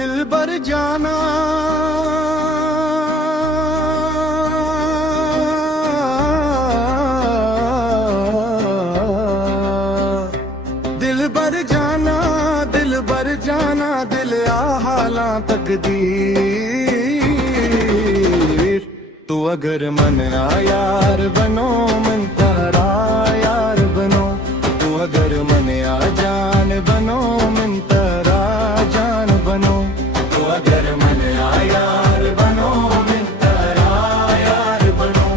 दिल बर जाना दिल बर जाना दिल बर जाना दिल आ हाला तकदीर तू अगर मन आ यार बनो मन तारा यार बनो तू अगर मन आ जान बनो मन तारा जान बनो तू अगर मन आ यार बनो मन तारा यार बनो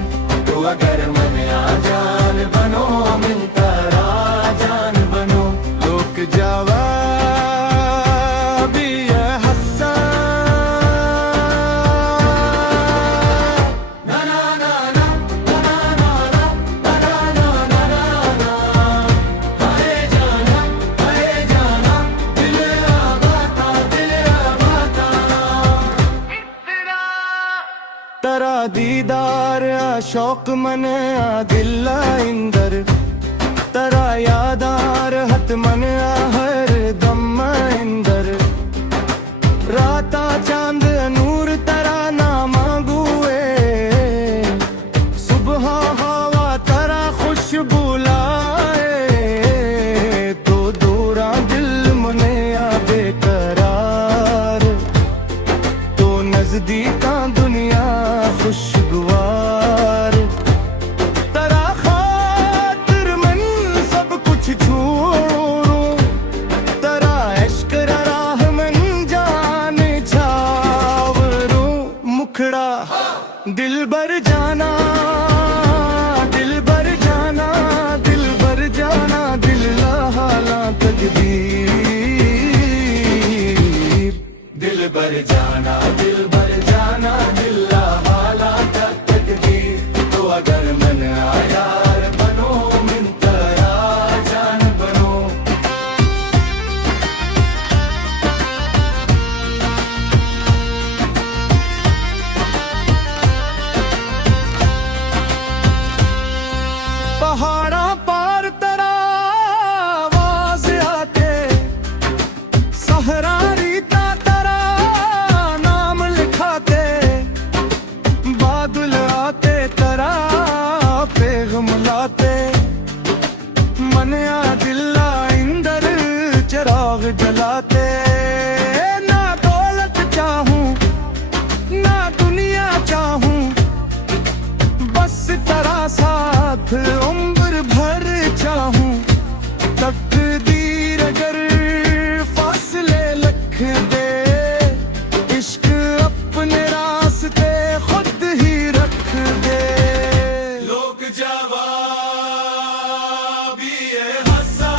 तू अगर मन आ जान बनो मन तारा जान बनो लोक जावा भी है हस्सा ना ना ना ना ना ना ना ना ना ना ना हाय जाना दिल आबाता तरा दीदार आ शौक मन आ दिल इंदर तरा यादार हत मन आ हर दम इंदर राता चांद नूर तरा ना मांगुए सुबह हवा तरा खुशबू लाए तो दूरा दिल मने आ बेकरार तो नजदीका दुनिया खुशगवार तरा खातिर मन सब कुछ छोड़ूं तरा इश्क राह मन जान छावरूं मुखड़ा दिल बर जाना दिल बर जाना दिल बर जाना दिल हाला तकदीर दिल बर जाना दिल बर जाना दिल हाला तकदीर तो अगर मन आ यार बनो मन तारा जान बनो पहाड़ा पार तरा आवाज आते सहरा रीता तरा नाम लिखाते बादल आते तरा पैगम लाते मन आ दिल्ला इंदर चिराग जलाते ना दौलत चाहूं ना दुनिया चाहूं बस तेरा साथ उम्र भर चाहूं तकदीर अगर फासले लख दे इश्क अपने रास्ते खुद ही रख दे लोग जावा भी है हंसा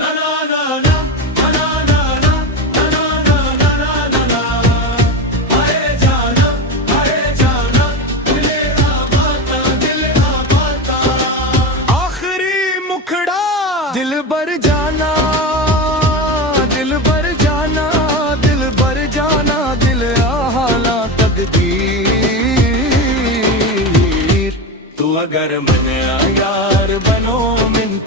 ना ना ना ना ना ना ना ना ना ना ना ना हाय जाना दिल आबाता आखिरी मुखड़ा दिल बर जाना दिल बर जाना दिल बर जाना दिल आहाला तकदीर तू अगर मन आ यार बनो मिन